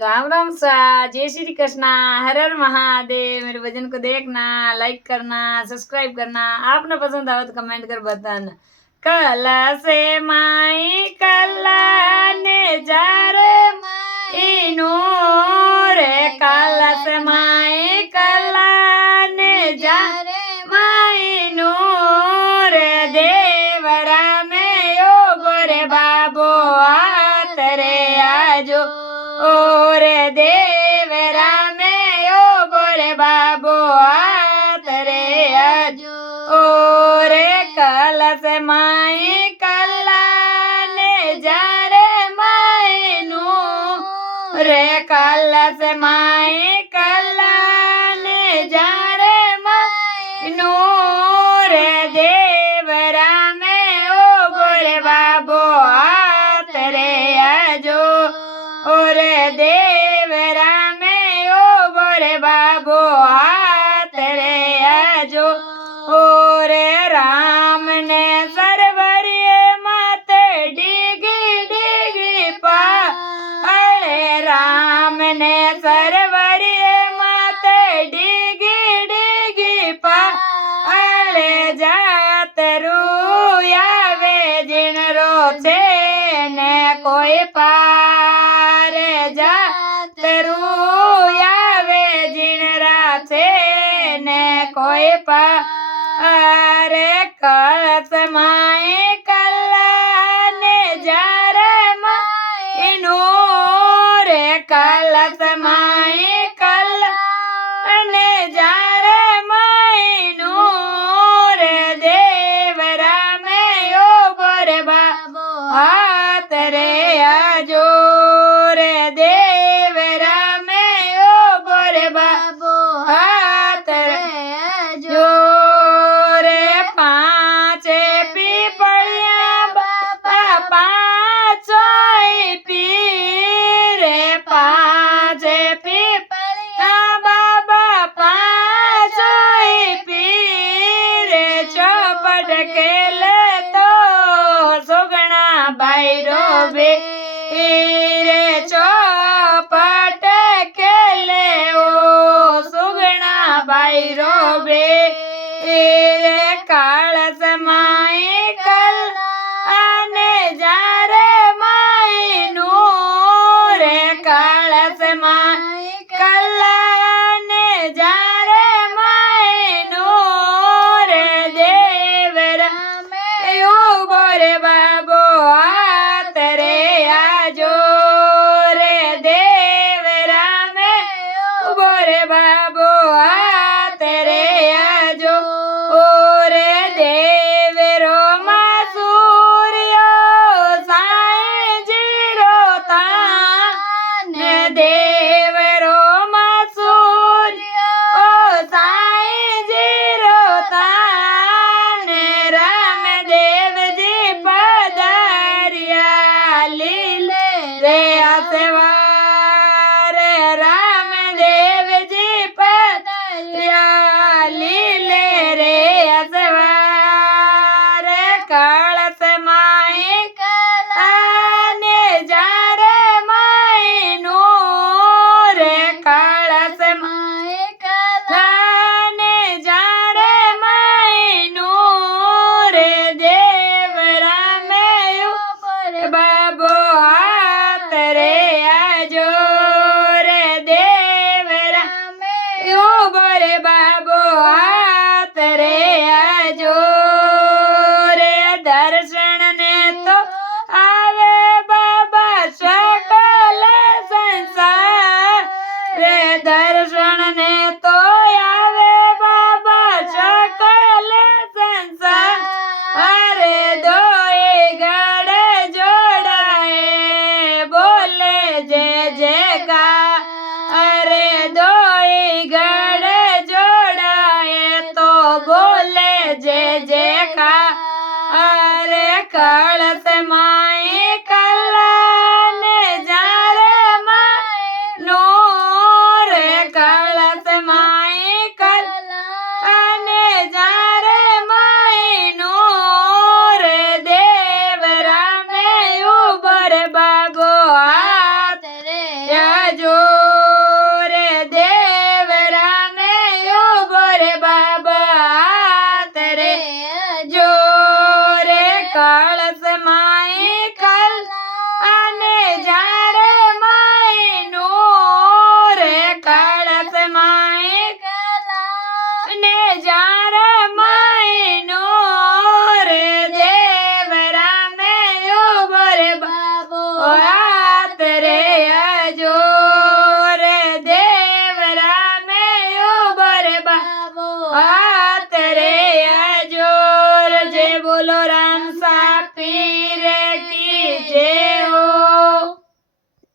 राम राम सा। जय श्री कृष्णा। हर हर महादेव। मेरे भजन को देखना, लाइक करना, सब्सक्राइब करना। आपने पसंद आवे तो कमेंट कर बताना। कला से माई कला ने जार इनो रे कला से माई कला ने जार माई नो रे देवरा में यो गोरे बाबो आत रे आजो और देवरा में यो गोरे बाबो आत रे आजो और कलश माई कला ने जारे माई नो रे कलश माई कला ने जारे माई नो रे देवरा में ओ गोरे बाबो आत रे आजो और देवरा में ओ गोरे बाबो हाथ रे आजो और राम ने सरवरिये माते डिगी डिगी पा अरे राम ने सरवरिये माते डिगी डिगी पा अरे जात रूयावे जिन रो छे ने कोई पार जात रूयावे जिन राछे ने कोई पार कलश माई कला ने जारे माई नो रे कलश माई कला ने जारे माई नो रे देवरा में यो गोरे बाबो हाथ रे आजो रे देवरा में यो गोरे बाबो हाथ रे आजो रे पांचे पीपड़िया बाबा पांचोई पी रे पांचे पीपड़िया बाबा पांचोई पी रे चौपट खेले तो सुगना बाईरो बे रे चौपट खेले ओ सुगना बाईरो बे रे कलश माई कला ने जारे माई नो रे कलश माई कला ने जारे माई नो रे देवरा में यो गोरे बाबो हाथ रे आजो रे देवरा में यो गोरे बाबो हाथ रे आजो और देवरो मा सूर्यो साईं जीरो तान दे